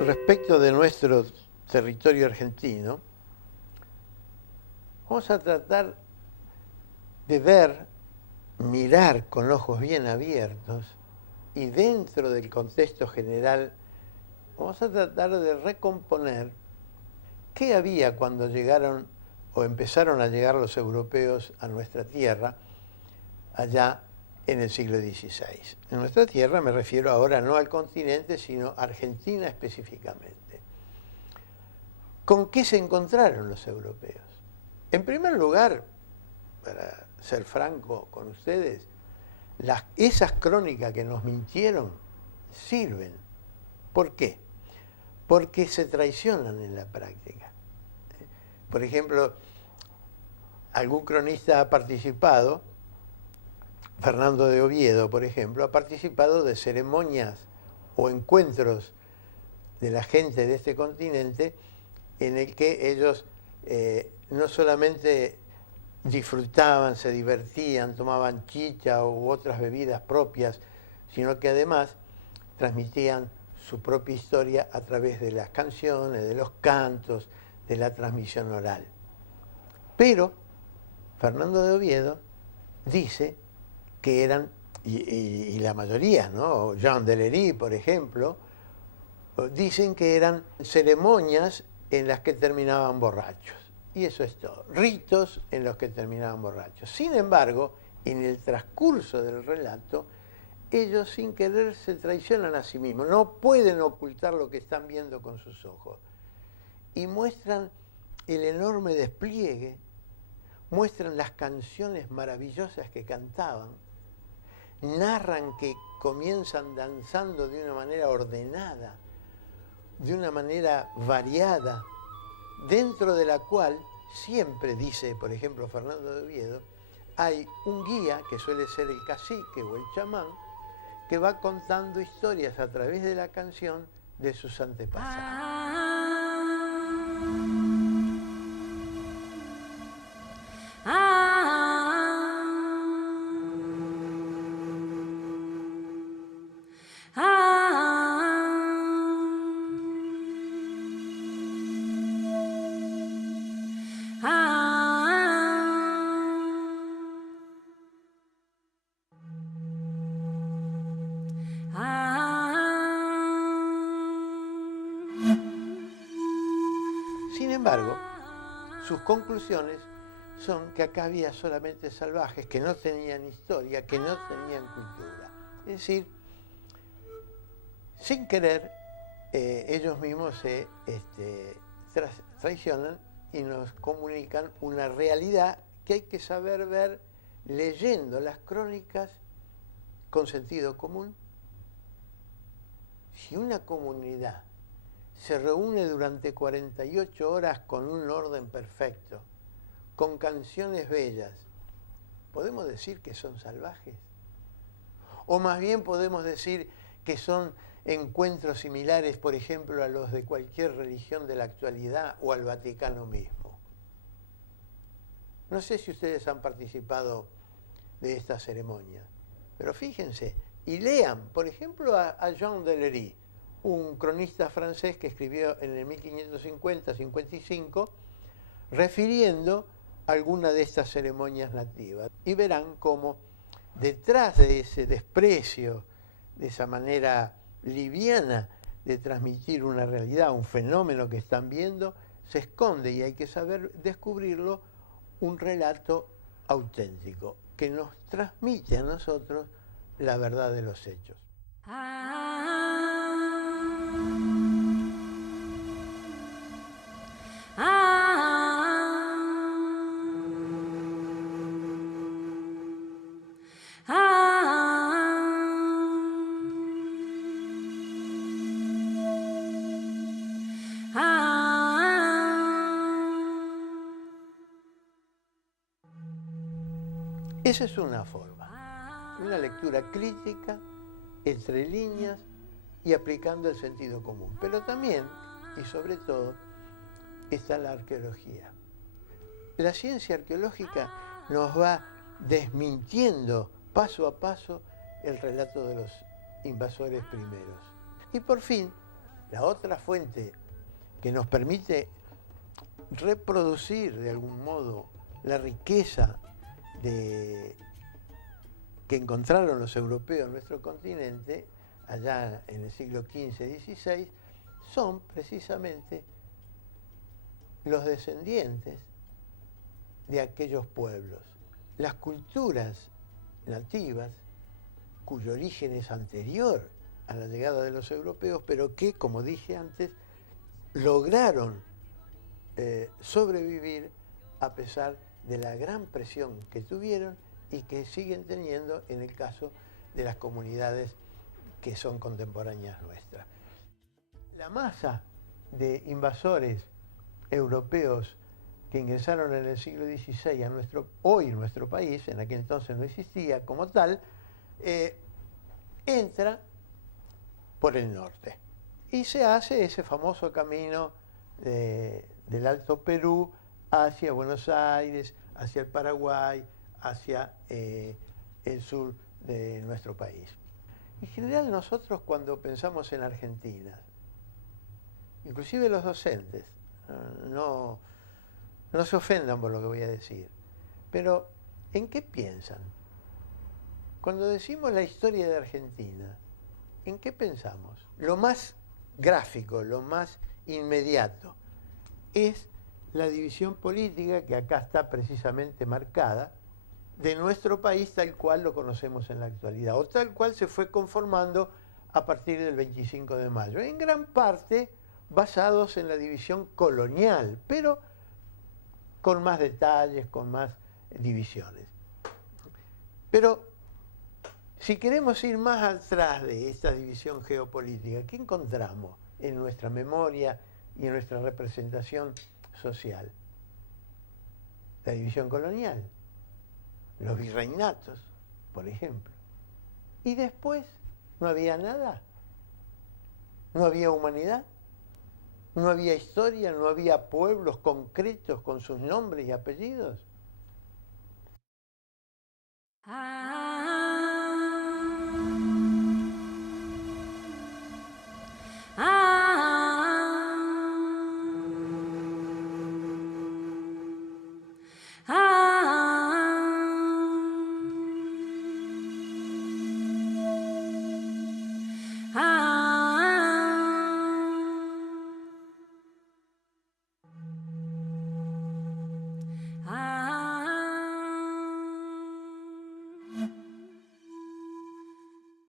Respecto de nuestro territorio argentino, vamos a tratar de mirar con ojos bien abiertos y dentro del contexto general vamos a tratar de recomponer qué había cuando llegaron o empezaron a llegar los europeos a nuestra tierra allá en el siglo XVI. En nuestra tierra me refiero ahora no al continente, sino a Argentina específicamente. ¿Con qué se encontraron los europeos? En primer lugar, para ser franco con ustedes, esas crónicas que nos mintieron sirven. ¿Por qué? Porque se traicionan en la práctica. Por ejemplo, algún cronista ha participado, Fernando de Oviedo, por ejemplo, ha participado de ceremonias o encuentros de la gente de este continente en el que ellos no solamente disfrutaban, se divertían, tomaban chicha u otras bebidas propias, sino que además transmitían su propia historia a través de las canciones, de los cantos, de la transmisión oral. Pero Fernando de Oviedo dice que eran, y la mayoría, ¿no? Jean Delery, por ejemplo, dicen que eran ceremonias en las que terminaban borrachos. Y eso es todo. Ritos en los que terminaban borrachos. Sin embargo, en el transcurso del relato, ellos sin querer se traicionan a sí mismos. No pueden ocultar lo que están viendo con sus ojos. Y muestran el enorme despliegue, muestran las canciones maravillosas que cantaban, narran que comienzan danzando de una manera ordenada, de una manera variada, dentro de la cual siempre, dice, por ejemplo, Fernando de Oviedo, hay un guía, que suele ser el cacique o el chamán, que va contando historias a través de la canción de sus antepasados. Sin embargo, sus conclusiones son que acá había solamente salvajes que no tenían historia, que no tenían cultura. Es decir, sin querer, ellos mismos se traicionan y nos comunican una realidad que hay que saber ver leyendo las crónicas con sentido común. Si una comunidad se reúne durante 48 horas con un orden perfecto, con canciones bellas, ¿podemos decir que son salvajes? O más bien podemos decir que son encuentros similares, por ejemplo, a los de cualquier religión de la actualidad o al Vaticano mismo. No sé si ustedes han participado de esta ceremonia, pero fíjense y lean, por ejemplo, a Jean Delery, un cronista francés que escribió en el 1550-55, refiriendo alguna de estas ceremonias nativas. Y verán cómo detrás de ese desprecio, de esa manera liviana de transmitir una realidad, un fenómeno que están viendo, se esconde, y hay que saber descubrirlo, un relato auténtico que nos transmite a nosotros la verdad de los hechos. Esa es una forma, una lectura crítica, entre líneas y aplicando el sentido común. Pero también, y sobre todo, está la arqueología. La ciencia arqueológica nos va desmintiendo paso a paso el relato de los invasores primeros. Y por fin, la otra fuente que nos permite reproducir de algún modo la riqueza que encontraron los europeos en nuestro continente, allá en el siglo XV-XVI, son precisamente los descendientes de aquellos pueblos. Las culturas nativas, cuyo origen es anterior a la llegada de los europeos, pero que, como dije antes, lograron sobrevivir a pesar de la gran presión que tuvieron y que siguen teniendo en el caso de las comunidades que son contemporáneas nuestras. La masa de invasores europeos que ingresaron en el siglo XVI a nuestro país, en aquel entonces no existía como tal, entra por el norte y se hace ese famoso camino del Alto Perú hacia Buenos Aires, hacia el Paraguay, hacia el sur de nuestro país. En general nosotros cuando pensamos en Argentina, inclusive los docentes, no se ofendan por lo que voy a decir, pero ¿en qué piensan? Cuando decimos la historia de Argentina, ¿en qué pensamos? Lo más gráfico, lo más inmediato, es la división política que acá está precisamente marcada de nuestro país tal cual lo conocemos en la actualidad, o tal cual se fue conformando a partir del 25 de mayo, en gran parte basados en la división colonial, pero con más detalles, con más divisiones. Pero si queremos ir más atrás de esta división geopolítica, ¿qué encontramos en nuestra memoria y en nuestra representación social? La división colonial, los virreinatos, por ejemplo. Y después no había nada, no había humanidad, no había historia, no había pueblos concretos con sus nombres y apellidos. Ah